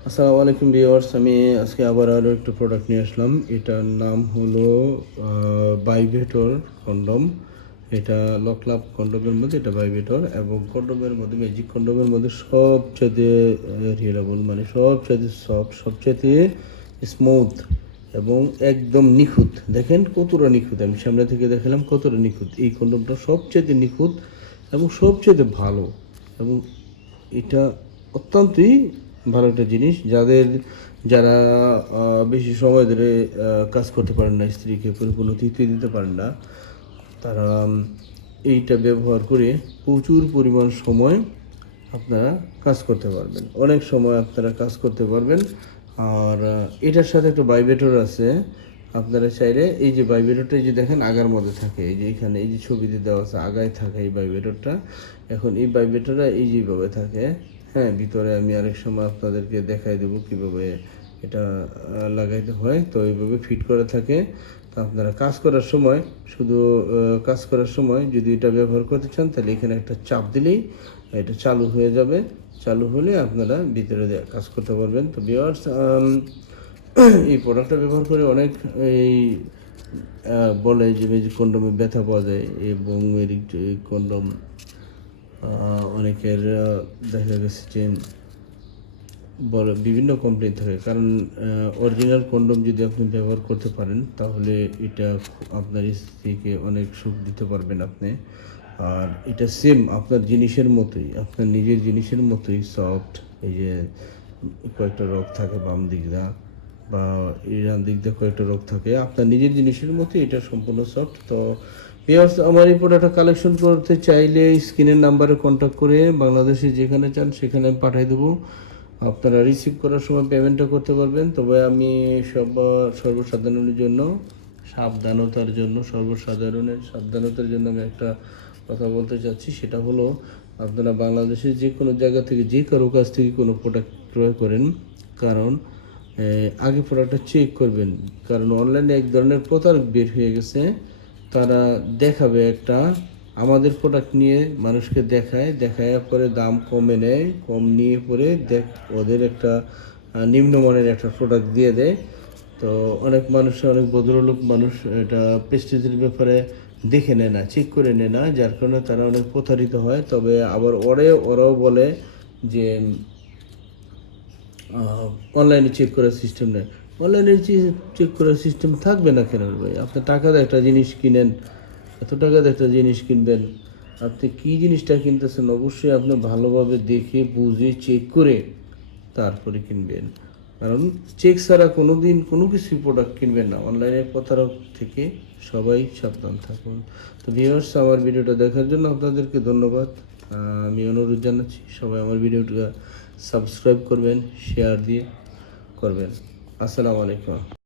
আসসালামু আলাইকুম ভিউয়ার্স, আমি আজকে আবার আরও একটা প্রোডাক্ট নিয়ে আসলাম। এটার নাম হলো বাইভেটর কন্ডম। এটা লকলাভ কন্ডমের মধ্যে এটা বাইভেটর, এবং কন্ডমের মধ্যে ম্যাজিক কন্ডমের মধ্যে সবচাইতে রিয়েলেবল, মানে সবচাইতে সফট, সবচাইতে স্মুথ এবং একদম নিখুঁত। দেখেন কতটা নিখুঁত, আমি সামনে থেকে দেখালাম কতটা নিখুঁত। এই কন্ডমটা সবচাইতে নিখুঁত এবং সবচাইতে ভালো, এবং এটা অত্যন্তই ভালো একটা জিনিস। যারা বেশি সময় ধরে কাজ করতে পারেন না, স্ত্রীকে পরিপূর্ণ তৃপ্তি দিতে পারেন না, তারা এইটা ব্যবহার করে প্রচুর পরিমাণ সময় আপনারা কাজ করতে পারবেন, অনেক সময় আপনারা কাজ করতে পারবেন। আর এটার সাথে একটা ভাইব্রেটর আছে। আপনারা চাইলে এই যে ভাইব্রেটরটা, এই যে দেখেন আগার মধ্যে থাকে, এই যে এখানে এই যে ছবিতে দেওয়া আছে আগায় থাকে এই ভাইব্রেটরটা। এখন এই ভাইব্রেটরটা এই যেভাবে থাকে, হ্যাঁ, ভিতরে আমি আরেক সময় আপনাদেরকে দেখাই দেবো কীভাবে এটা লাগাইতে হয়। তো এইভাবে ফিট করে থাকে। তো আপনারা কাজ করার সময় শুধু কাজ করার সময় যদি এটা ব্যবহার করতে চান, তাহলে এখানে একটা চাপ দিলেই এটা চালু হয়ে যাবে। চালু হলে আপনারা ভিতরে কাজ করতে পারবেন। তো ভিউয়ার্স, এই প্রোডাক্টটা ব্যবহার করে অনেক এই বলে যে ম্যাজিক কন্ডমে ব্যথা পাওয়া যায়, এবং ম্যাজিক কন্ডম অনেকের দেখা গেছে যে বলে বিভিন্ন কমপ্লেন থাকে। কারণ অরিজিনাল কন্ডম যদি আপনি ব্যবহার করতে পারেন, তাহলে এটা আপনার স্ত্রীকে অনেক সুখ দিতে পারবেন আপনি। আর এটা সেম আপনার জিনিসের মতোই, আপনার নিজের জিনিসের মতোই সফট। এই যে কয়েকটা রোগ থাকে বাম দিক দা বা ডান দিক দিয়ে কয়েকটা রোগ থাকে, আপনার নিজের জিনিসের মতোই এটা সম্পূর্ণ সফট। তো ভিউয়ার্স, আমার এই প্রোডাক্টটা কালেকশন করতে চাইলে স্ক্রিনের নাম্বারে কন্ট্যাক্ট করে বাংলাদেশে যেখানে চান সেখানে আমি পাঠিয়ে দেবো। আপনারা রিসিভ করার সময় পেমেন্টটা করতে পারবেন। তবে আমি সর্বসাধারণের জন্য, সর্বসাধারণের সাবধানতার জন্য আমি একটা কথা বলতে চাচ্ছি। সেটা হলো, আপনারা বাংলাদেশের যে কোনো জায়গা থেকে যে কারো কাছ থেকে কোনো প্রোডাক্ট ক্রয় করেন, কারণ আগে প্রোডাক্টটা চেক করবেন। কারণ অনলাইনে এক ধরনের প্রতারক বের হয়ে গেছে। তারা দেখাবে একটা, আমাদের প্রোডাক্ট নিয়ে মানুষকে দেখায় পরে দাম কমে নেয়, কম নিয়ে পরে ওদের একটা নিম্নমানের একটা প্রোডাক্ট দিয়ে দেয়। তো অনেক ভদ্রলোক মানুষ এটা প্রেস্টিজের ব্যাপারে দেখে নেয় না, চেক করে নেয় না, যার কারণে তারা অনেক প্রতারিত হয়। তবে আবার ওরাও বলে যে অনলাইনে চেক করার সিস্টেম নেই। অনলাইনে চেক করার সিস্টেম থাকবে না কেন ভাই? আপনি টাকা দিয়ে একটা জিনিস কিনেন, এত টাকা দিয়ে একটা জিনিস কিনবেন, আপনি কী জিনিসটা কিনতেছেন অবশ্যই আপনি ভালোভাবে দেখে বুঝে চেক করে তারপরে কিনবেন। কারণ চেক ছাড়া কোনো দিন কোনো কিছুই প্রোডাক্ট কিনবেন না। অনলাইনে প্রতারক থেকে সবাই সাবধান থাকুন। তো ভিউয়ার্স, আমার ভিডিওটা দেখার জন্য আপনাদেরকে ধন্যবাদ। আমি অনুরোধ জানাচ্ছি সবাই আমার ভিডিওটা সাবস্ক্রাইব করবেন, শেয়ার দিয়ে করবেন। আসসালামু আলাইকুম।